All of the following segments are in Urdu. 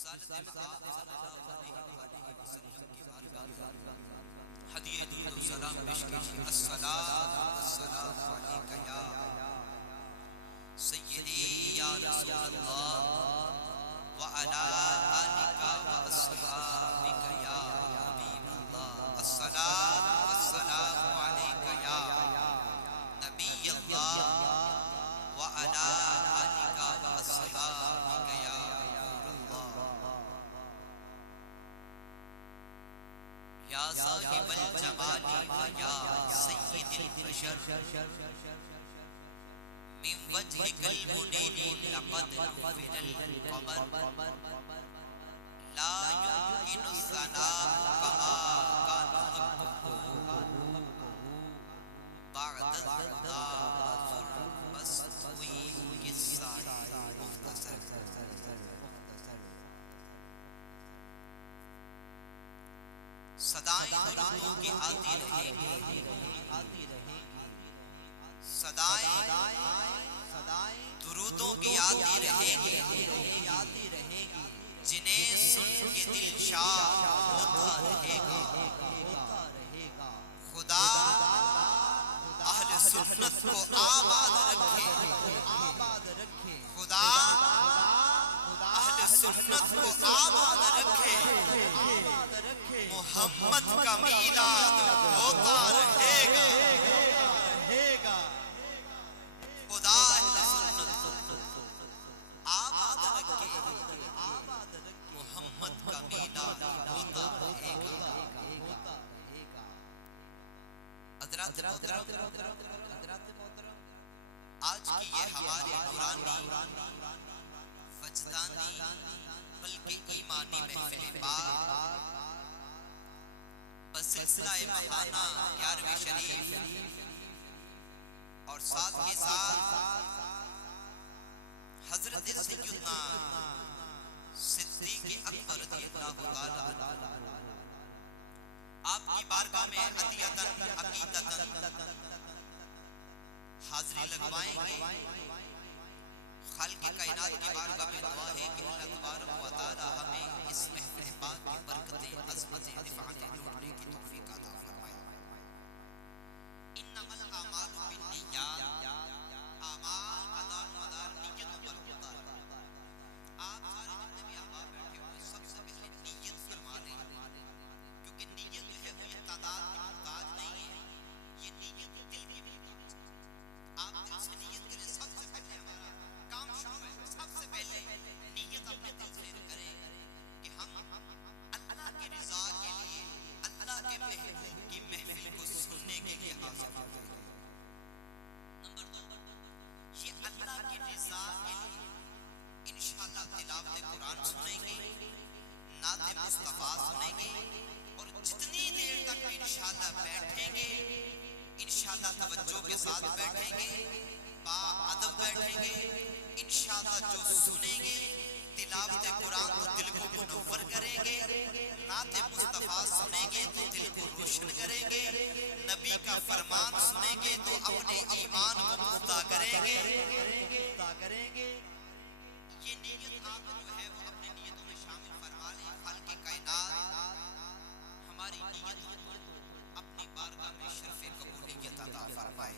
رسالت مآب صلی اللہ علیہ وسلم کی بارگاہ میں ہدیہ درود و سلام پیش کیجیے۔ الصلاۃ والسلام علیک یا سیدی یا رسول اللہ وعلی آلک واصحابک یا حبیب اللہ۔ الصلاۃ والسلام علیک یا نبی اللہ وعلی آلک واصحابک یا یا صاحب الجمال و یا سید البشر من وجهك المنير لقد نفر القمر لا يمكن الثناء كما كان حقه بعد الرضا مستوي قصہ مختصر۔ صدائیں درودوں کی آتی رہیں گی، صدائیں درودوں کی آتی رہیں گی، جنہیں سن کے دل شاد ہوتا رہے گا۔ خدا اہل سنت کو آباد رکھے، خدا اہل سنت کو آباد رکھے، محمد کا میلاد ہوتا رہے گا۔ خدا اہل سنت کو آباد رکھے، محمد کا میلاد ہوتا رہے گا۔ حضرات محترم، آج کی یہ ہماری نورانی وجدانی بلکہ ایمانی محفل پاک بسلسلہ ماہانہ 11ویں شریف اور ساتھ کے ساتھ حضرت سیدنا صدیق اکبر رضی اللہ تعالیٰ آپ کی بارگاہ میں عطیتاً عقیدتاً حاضری لگوائیں گے۔ خالق کائنات کی بارگاہ میں دعا ہے کہ اللہ تبارک و تعالی ہمیں اس محفل پاک کی برکتیں، عظمتیں، رفعتیں لوٹنے کی توفیق عطا فرمائے۔ انما الاعمال بالنیات، اعمال کا مدار نیتوں پر ہوتا ہے۔ آپ سارے جتنے بھی احباب بیٹھے ہوئے سب سے پہلے نیت فرما لیں، کیونکہ نیت جو ہے وہ تعداد کی محتاج نہیں ہے، یہ نیت دل کی محتاج ہے۔ آپ دل سے نیت کریں، سب سے پہلے ہمارا کام شروع ہے۔ سب سے پہلے نیت اپنے دل سے کریں کہ ہم اللہ کی رضا کے لیے، اللہ کے محبوب کی محفل کو سننے کے لیے حاضر ہیں۔ نمبر 2، یہ اللہ کی رضا کے لیے انشاءاللہ تلاوت قرآن سنیں گے، نعت مصطفیٰ سنیں گے، اور جتنی دیر تک انشاءاللہ بیٹھیں گے، انشاءاللہ توجہ کے ساتھ بیٹھیں گے، با ادب بیٹھیں گے، انشاءاللہ جو سنیں گے تلاوت قرآن تو دل کو منور کریں گے، نعت مصطفیٰ سنیں گے تو دل کو روشن کریں گے، نبی کا فرمان سنیں گے تو اپنے ایمان کو پختہ کریں گے۔ یہ نیت آپ جو ہے وہ اپنے نیتوں میں شامل فرما لیں۔ خالق کائنات ہماری نیتوں کو اپنی بارگاہ میں شرف قبولیت عطا فرمائے،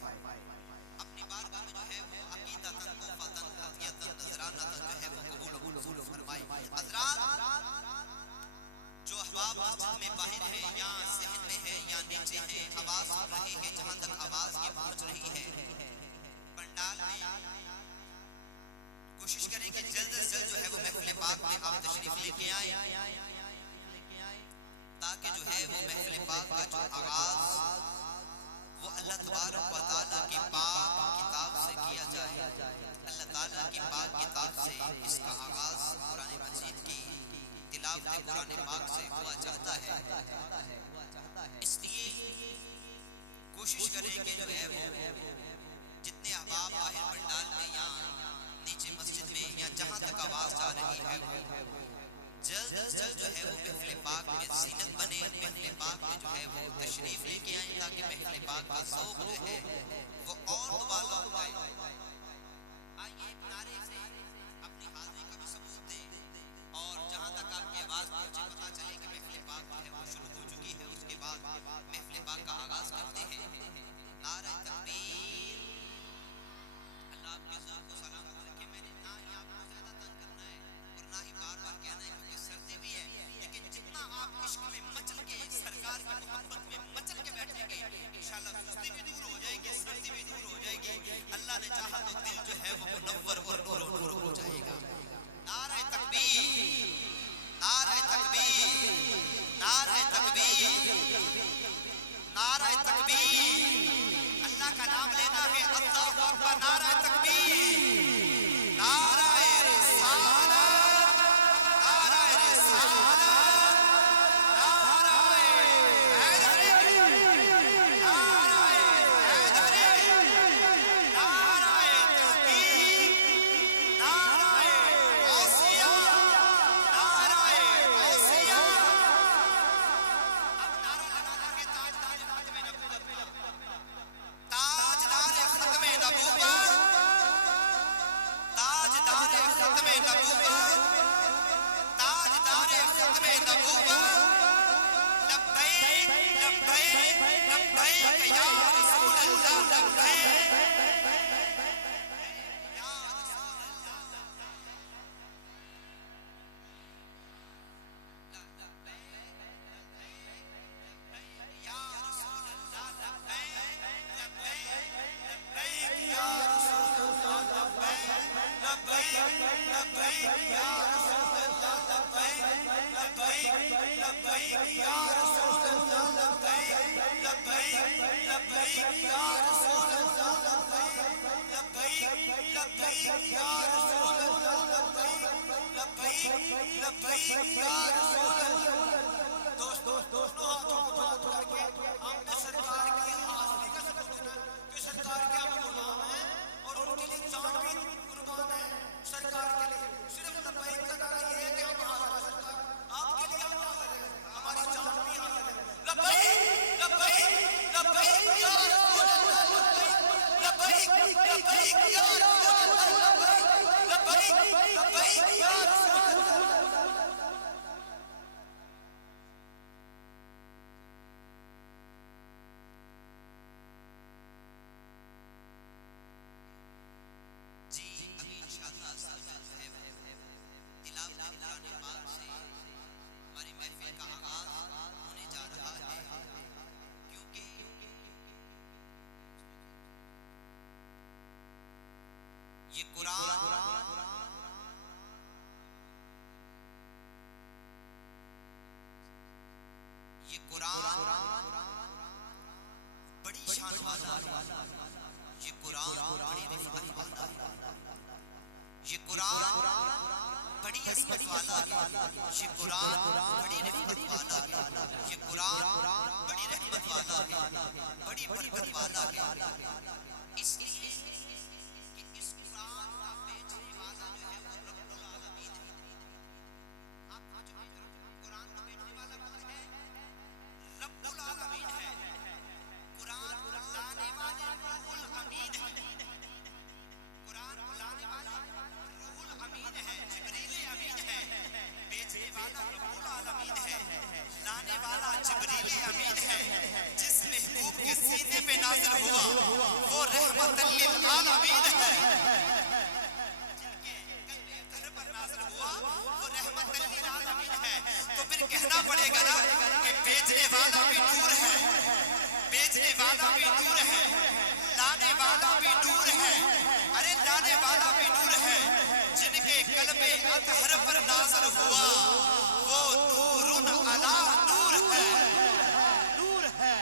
اپنی بارگاہ میں جو ہے وہ عقیدتاً، توفیقاً، عطیتاً، نذرانتاً جو ہے وہ قبول و منظور فرمائے۔ حضرات جو احباب مسجد میں باہر ہیں یا صحن میں ہیں یا نیچے ہیں، آواز سن رہے ہیں، جہاں تک آواز یہ پہنچ رہی ہے، پنڈال میں کوشش کریں کہ جلد از جلد جو ہے وہ محفل پاک میں آپ تشریف لے کے آئیں، تاکہ جو ہے وہ محفل پاک کا جو آغاز وہ اللہ تبارک و تعالیٰ کی پاک کتاب سے کیا جائے۔ اللہ تعالیٰ کی پاک کتاب سے اس کا آغاز قرآن مجید کی تلاوت قرآن پاک سے ہوا چاہتا ہے۔ اس لیے کوشش کریں کہ جو ہے وہ جتنے احباب باہر پنڈال میں یا نیچے مسجد میں یا جہاں تک آواز جا رہی ہے جلد از جلد جو ہے وہ محفل پاک میں زینت بنے، محفل پاک میں جو ہے وہ تشریف لے کے آئیں، تاکہ محفل پاک کا ذوق جو ہے وہ اور دوبارہ ہو جائے۔ آئیے نعرے سے اپنی حاضری کا بھی ثبوت دیں، اور جہاں لبیک یا رسول اللہ لبیک لبیک لبیک یا رسول اللہ. دوستو دونوں ہاتھوں کو بلند کر کے ہم نے سرکار کی حاضری کا ثبوت دینا کہ سرکار کے ہم غلام ہیں اور ان کے لیے جان بھی قربان ہے. سرکار کے لیے صرف لبیک کا نعرہ یہ ہے کہ ہم حاضر ہیں سرکار, آپ کے لیے ہم حاضر ہیں, ہماری جان بھی حاضر ہے. لبیک لبیک لبیک یا رسول اللہ لبیک لبیک یا رسول اللہ لبیک لبیک یا رسول اللہ. جی ابھی انشاءاللہ تلاوت قرآن پاک سے ہماری محفل کا آغاز ہونے جا رہا ہے, کیونکہ یہ قرآن بڑی شان والا ہے, یہ قرآن بڑی رفعت والا ہے, یہ قرآن بڑی عظمت والا ہے, یہ قرآن بڑی رفعت والا ہے, یہ قرآن بڑی رحمت والا ہے, بڑی برکت والا ہے. اس لیے کہ اس قرآن کا بیچنے والا جو ہے وہ رب العالمین ہے. آپ جو قرآن کا بیچنے والا کون ہے؟ رب العالمین ہے. قرآن لانے والے روح الامین ہے, قرآن لانے والے روح الامین ہے, جبریل امین ہے. بیچنے والا رب العالمین ہے, لانے والا جبریل امین ہے. جس محبوب کے سینے پہ نازل ہوا وہ رحمت للعالمین ہے, جن کے قلب گھر پر نازل ہوا وہ رحمت للعالمین ہے. تو پھر کہنا پڑے گا نا کہ بیچنے والا بھی نور ہے, بیچنے والا بھی نور ہے, لانے والا بھی نور ہے. ارے لانے والا بھی نور ہے, جن کے قلب اطہر پر نازل ہوا وہ نور علی نور ہے, نور ہے.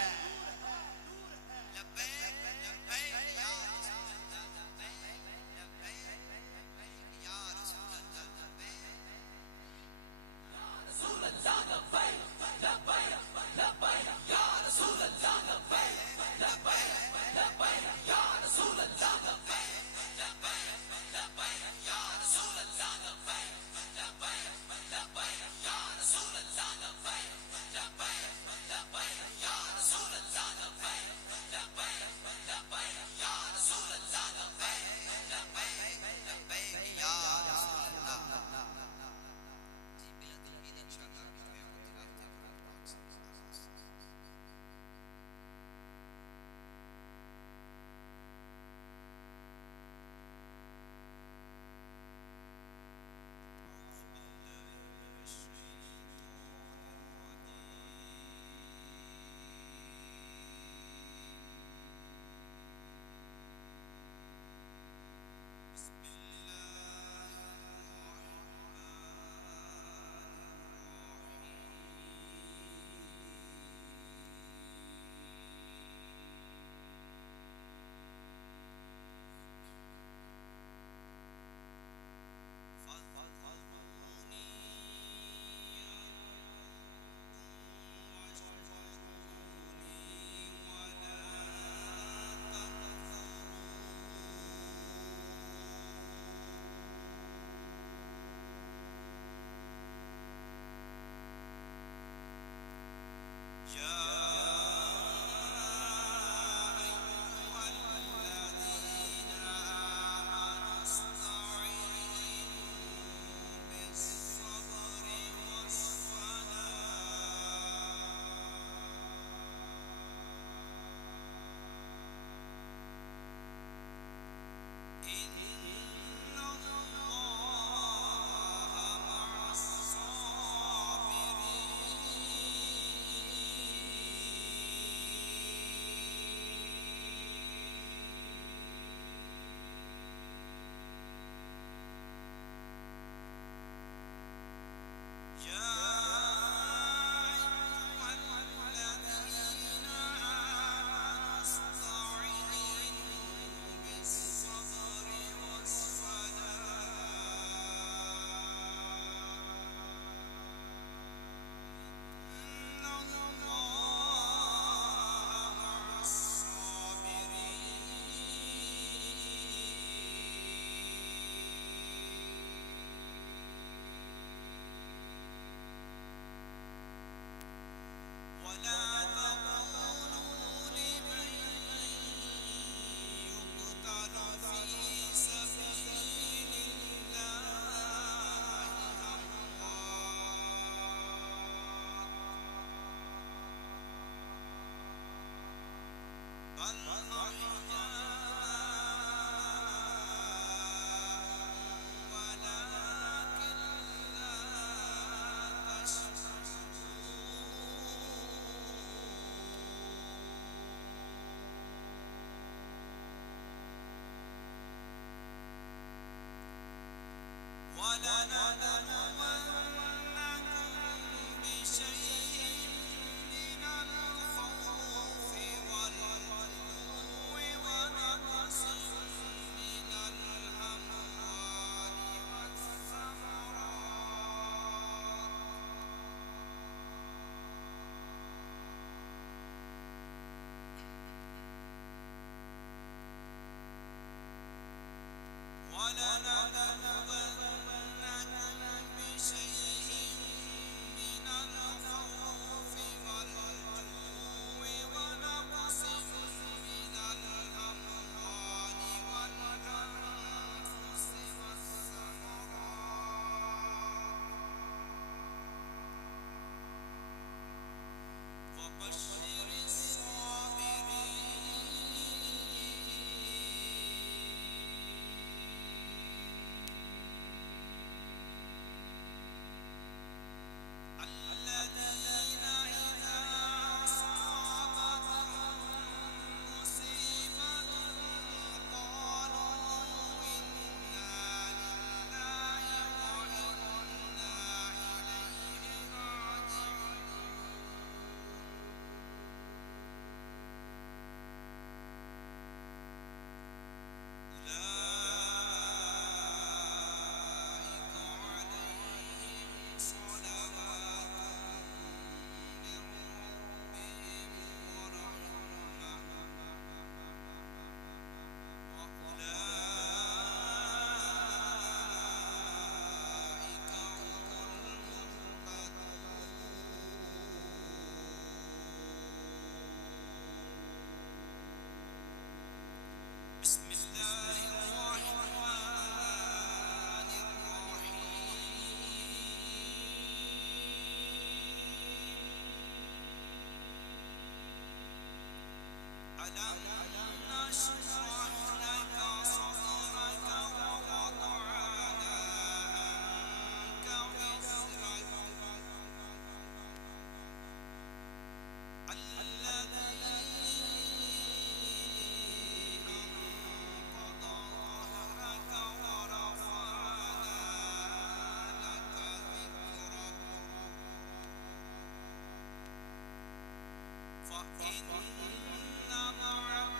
لبیک لبیک یا رسول اللہ لبیک لبیک یا رسول اللہ لبیک رسول اللہ لبیک لبیک لبیک یا رسول اللہ لبیک لبیک لبیک یا رسول اللہ لبیک لبیک لبیک یا رسول اللہ لبیک لبیک لبیک ألم نشرح لك صدرك ووضعنا عنك وزرك الذي أنقض ظهرك ورفعنا لك ذكرك فإن مع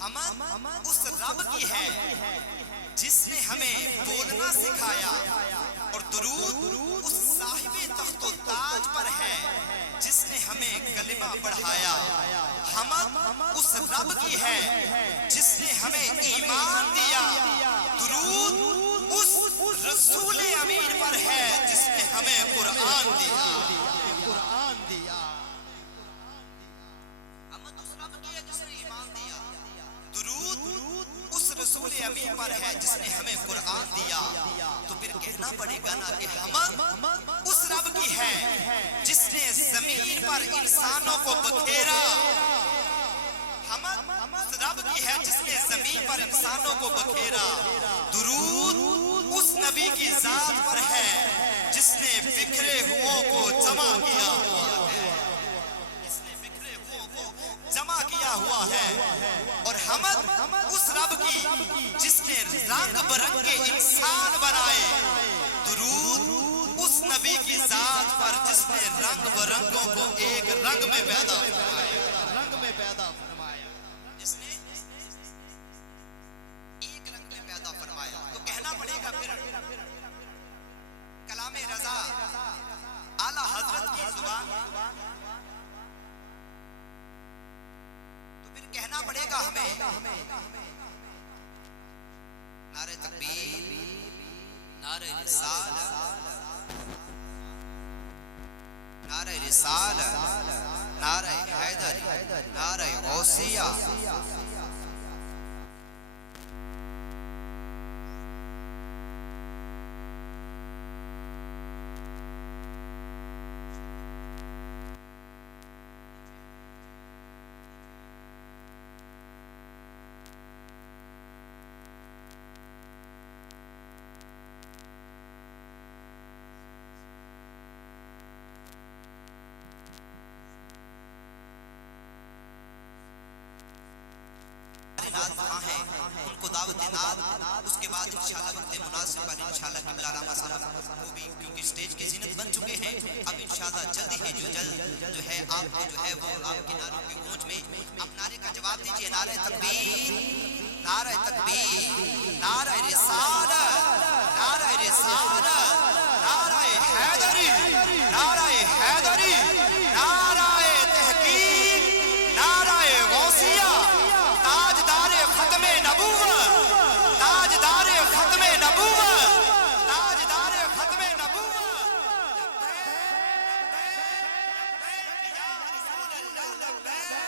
حمد اس رب کی ہے جس نے ہمیں بولنا سکھایا، اور درود اس صاحب تخت و تاج پر ہے جس نے ہمیں کلمہ پڑھایا۔ حمد اس رب کی ہے جس نے ہمیں ایمان دیا، درود اس رسول امین پر ہے جس نے ہمیں قرآن دیا۔ حمد اس رب کی ہے جس نے ایمان دیا، درود اس رسول امین پر ہے جس نے ہمیں قرآن دیا۔ تو پھر کہنا پڑے گا نا کہ حمد اس رب کی ہے جس نے زمین پر انسانوں کو بکھیرا، حمد اس رب کی ہے جس نے زمین پر انسانوں کو بکھیرا، درود اس نبی کی ذات پر ہے جس نے بکھرے ہوں کو جمع کیا ہوا ہے، جس نے بکھرے ہوں کو جمع کیا ہوا ہے۔ اور حمد اس رب کی جس نے رنگ برنگ کے انسان بنائے، درود اس نبی کی ذات پر جس نے رنگ برنگوں کو ایک رنگ میں پیدا فرمایا، جس نے ایک رنگ میں پیدا فرمایا۔ تو کہنا پڑے گا پھر کلام رضا اعلیٰ حضرت کی زبان، تو پھر کہنا پڑے گا ہمیں نعرہ تکبیر، نعرہ رسالت، نعرہ رسالت، نعرہ حیدری، نعرہ غوثیہ۔ وہاں ہے ان کو دعوت ناد، اس کے بعد انشاءاللہ وقت مناسب پر انشاءاللہ قبلہ علامہ صاحب وہ بھی کیونکہ سٹیج کی زینت بن چکے ہیں، اب انشاءاللہ جلد ہی جو ہے آپ کو جو ہے وہ آپ کے نعروں کی گونج میں آپ نعرے کا جواب دیجئے۔ نعرہ تکبیر، نعرہ تکبیر، نعرہ رسالت، نعرہ رسالت، نعرہ حیدری، نعرہ حیدری، نعرہ تحقیق، نعرہ غوثیہ، تاجدار ختم نبوت، تاجدار ختم نبوت، تاجدار ختم نبوت۔ لبیک یا رسول اللہ، لبیک،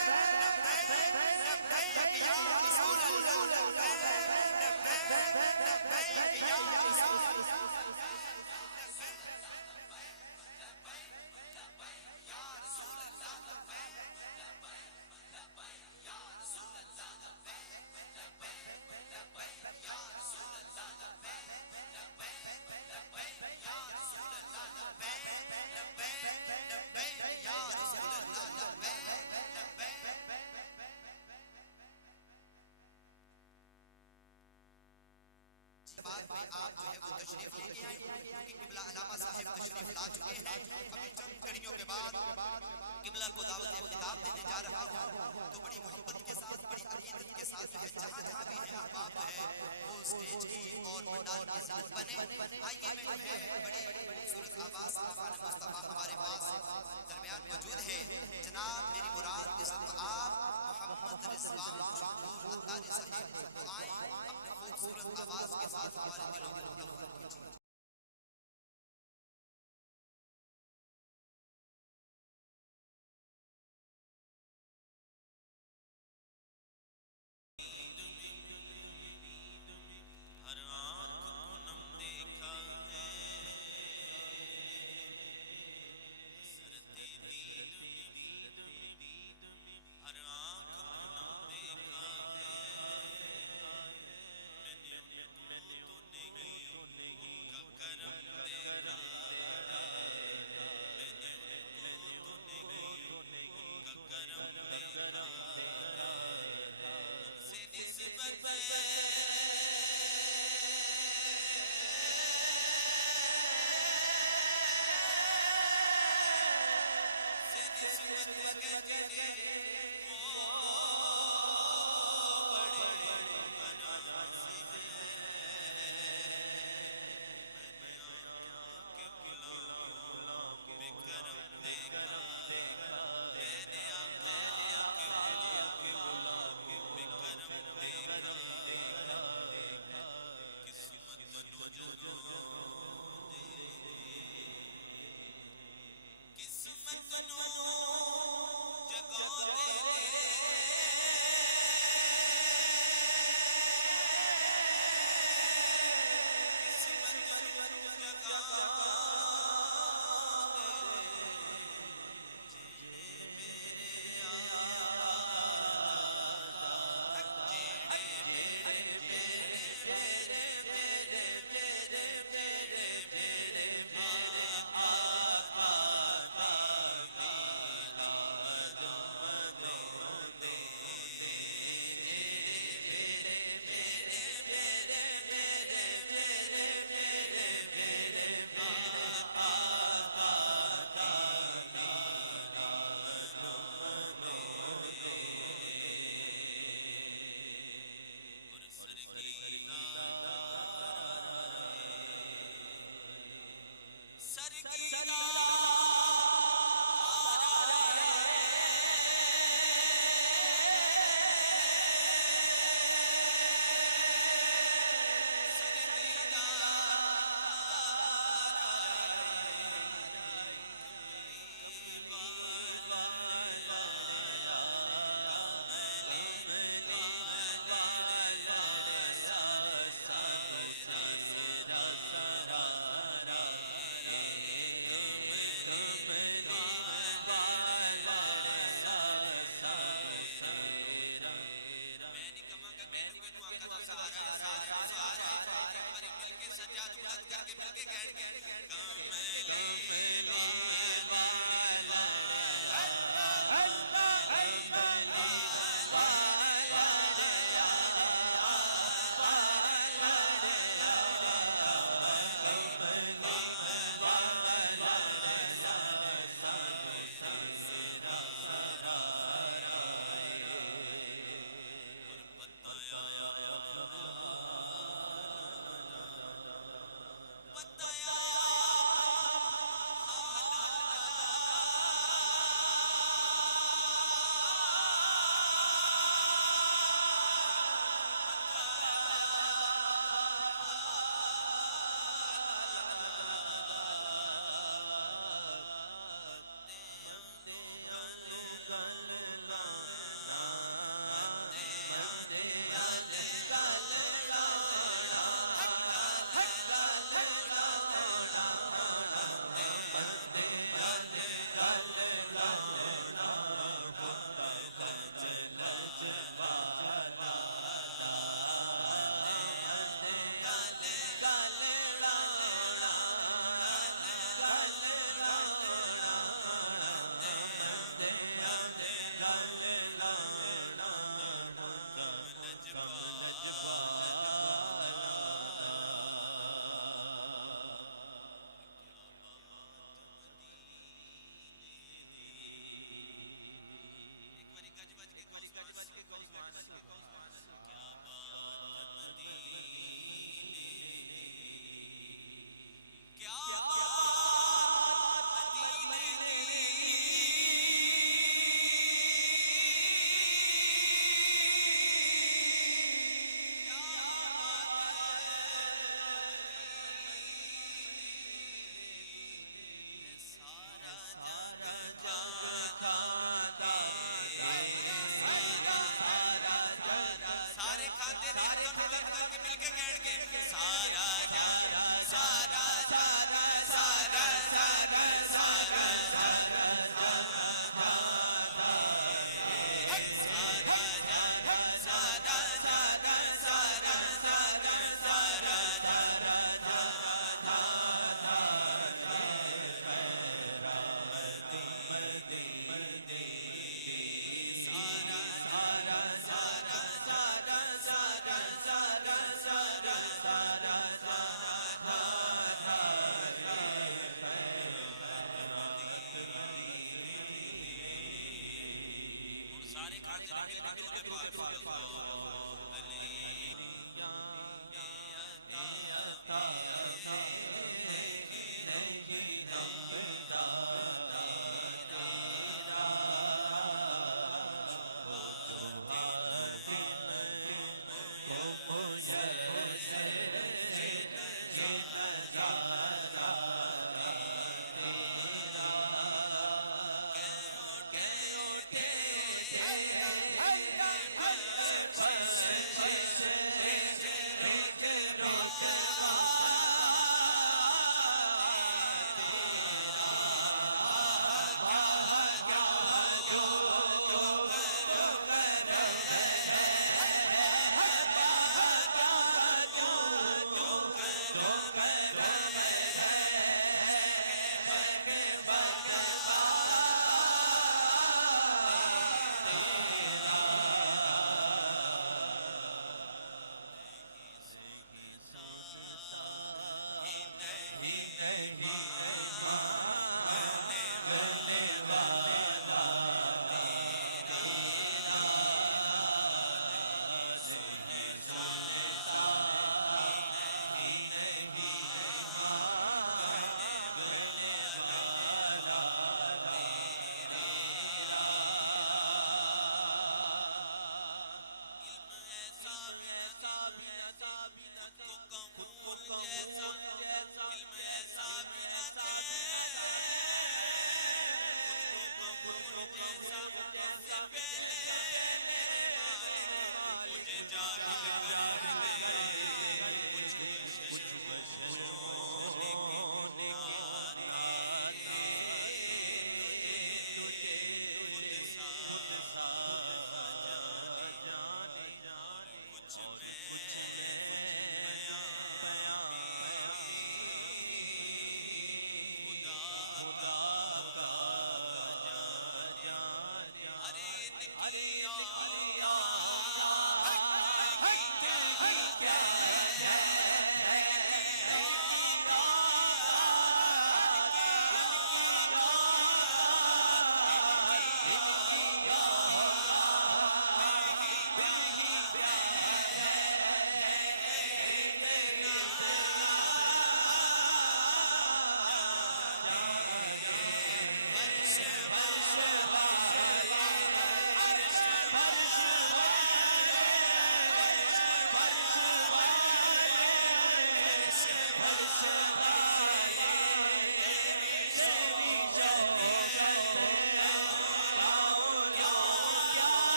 لبیک یا رسول اللہ، لبیک، لبیک یا رسول اللہ۔ بعد میں آپ جو ہے وہ تشریف لے کے آئیں کیونکہ قبلہ علامہ صاحب تشریف لا چکے ہیں۔ ابھی چند گھڑیوں کے بعد قبلہ کو دعوت خطاب دینے جا رہا ہوں، تو بڑی محبت کے ساتھ، بڑی عقیدت کے ساتھ جو ہے جہاں جہاں بھی ہیں احباب جو ہے وہ سٹیج کی اور منڈال کی زینت بنے۔ آئیے میں جو ہے بڑے خوبصورت آواز آقا مصطفیٰ ہمارے پاس درمیان موجود ہے، جناب میری مراد کے ساتھ آپ محمد رضوان شکور اتاری صاحب کو آئیں، اپنے خوبصورت آواز کے ساتھ ہمارے دلوں کو منور کیجئے۔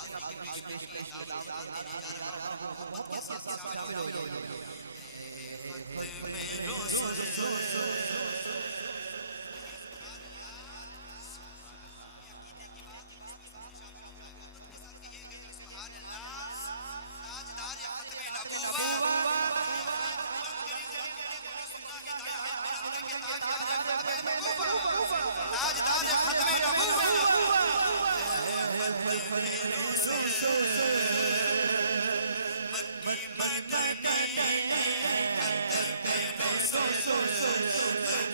حاضری کی پیشکش کی دعوت دینے جا رہا ہوں، محبت کے ساتھ شامل ہوئیے۔ ختم رسل مکی مدنی ختم رسل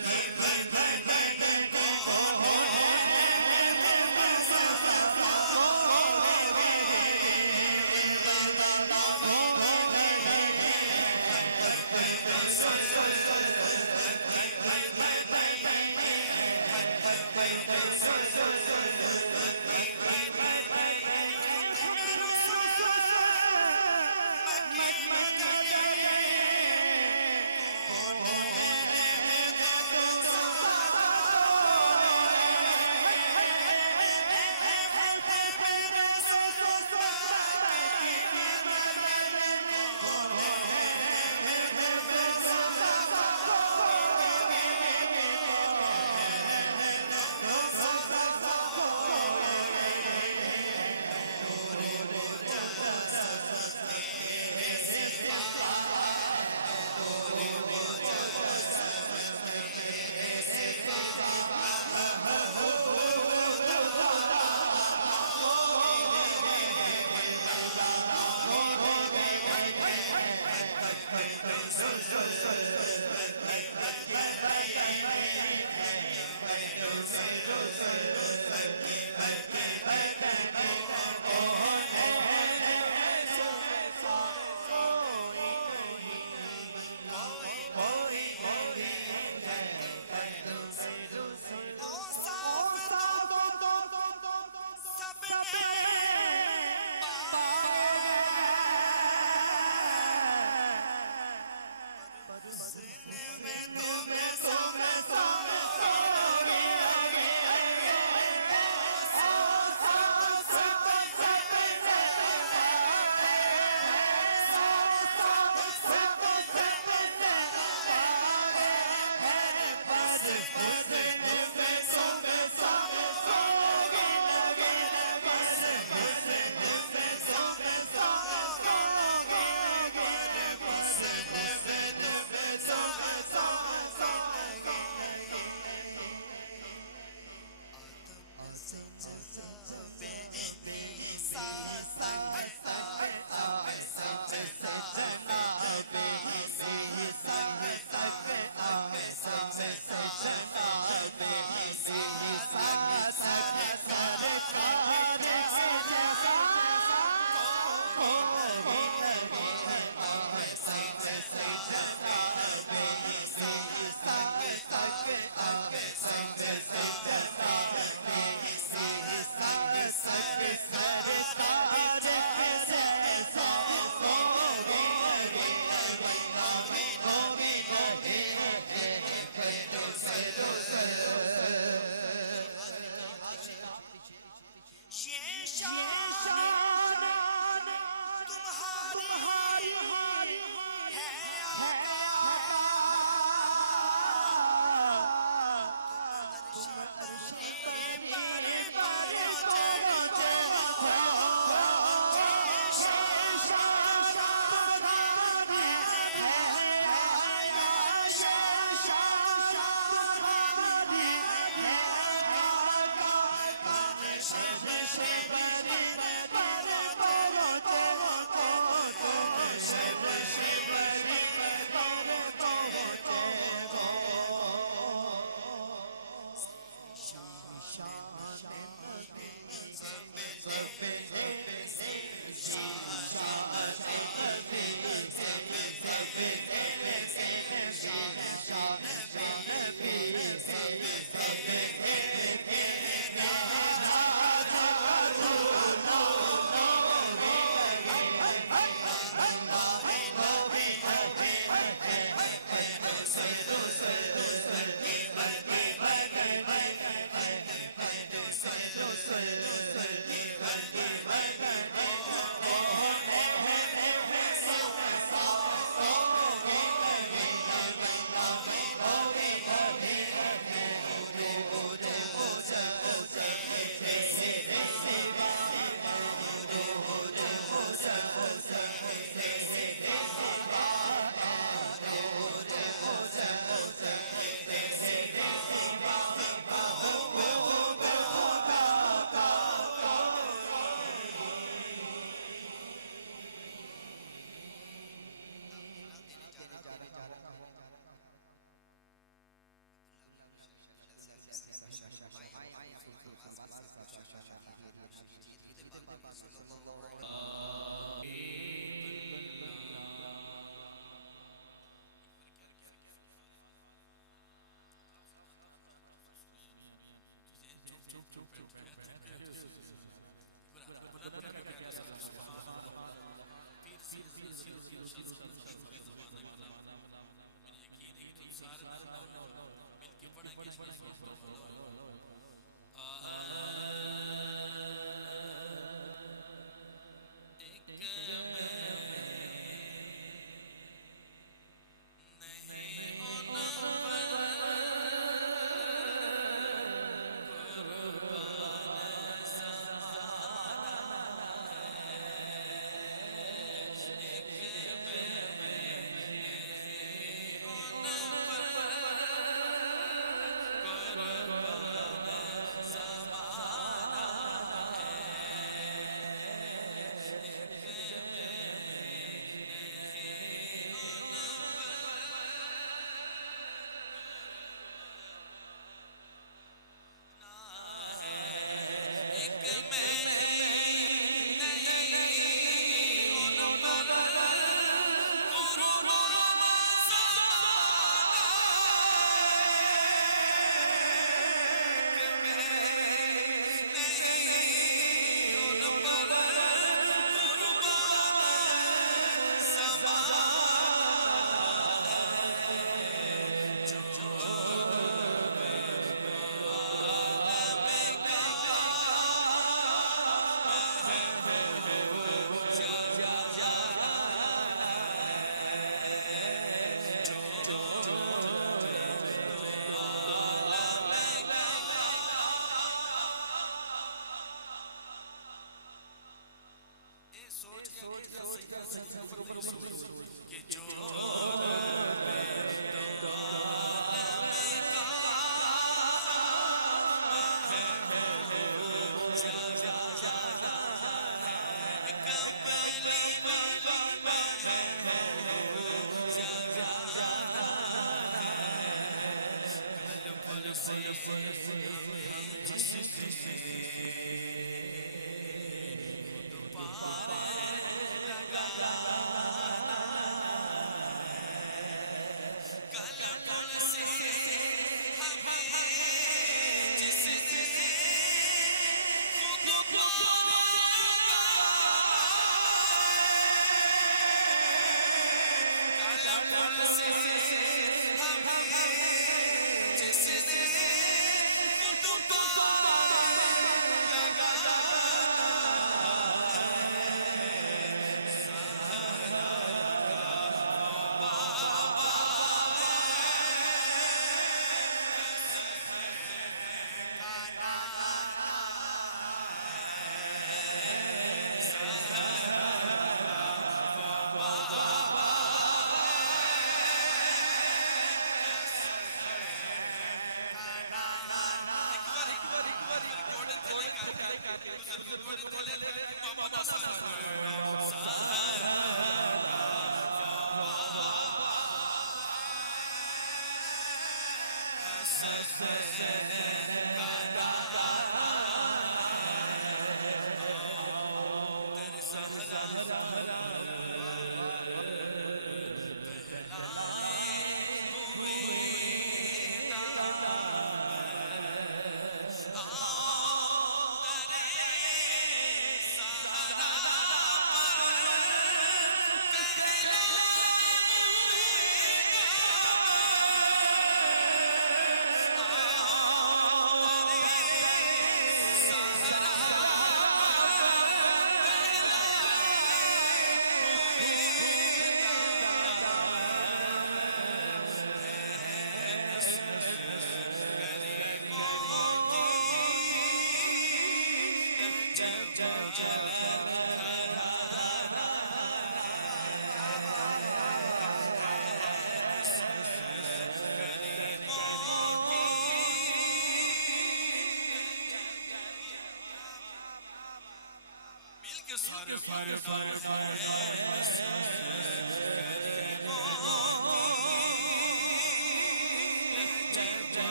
کے سارے فائدہ ہے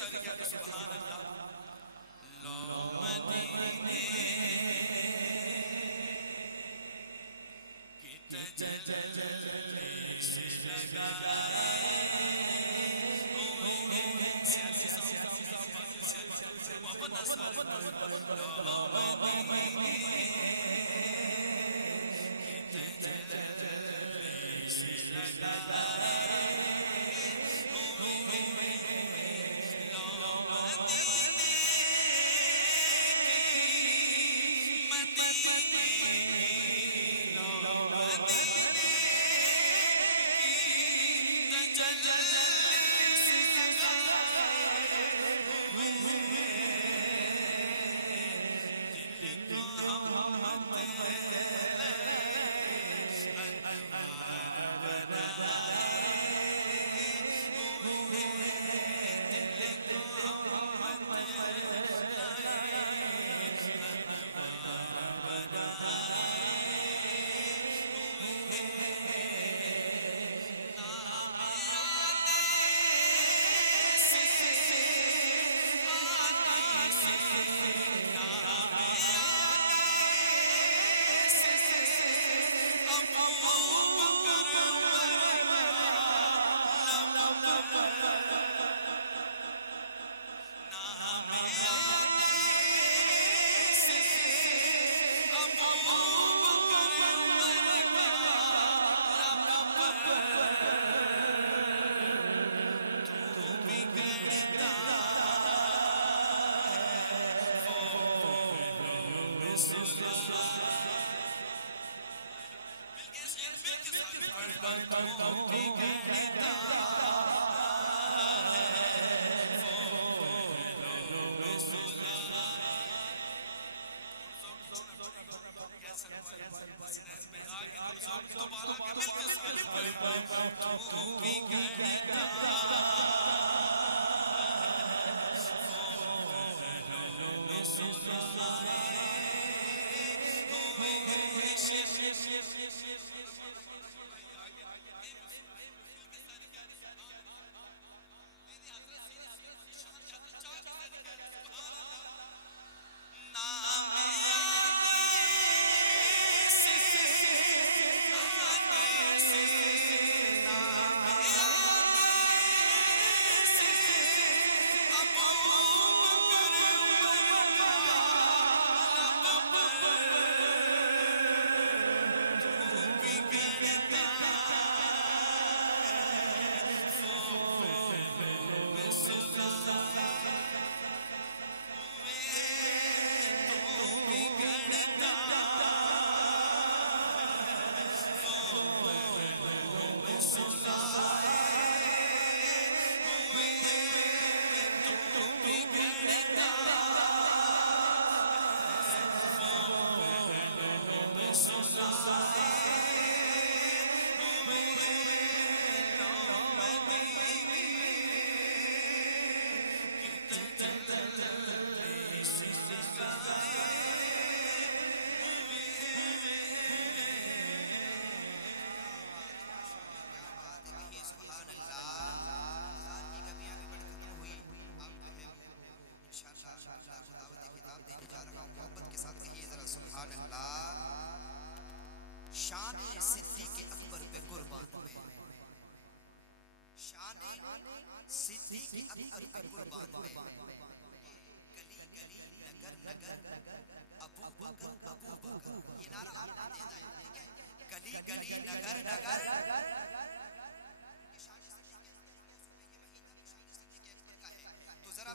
کریموں کی سبحان اللہ لو مدینے کی تجلی سے لگائے لو مدینے کی تجلی سے لگائے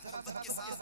محبت کے ساتھ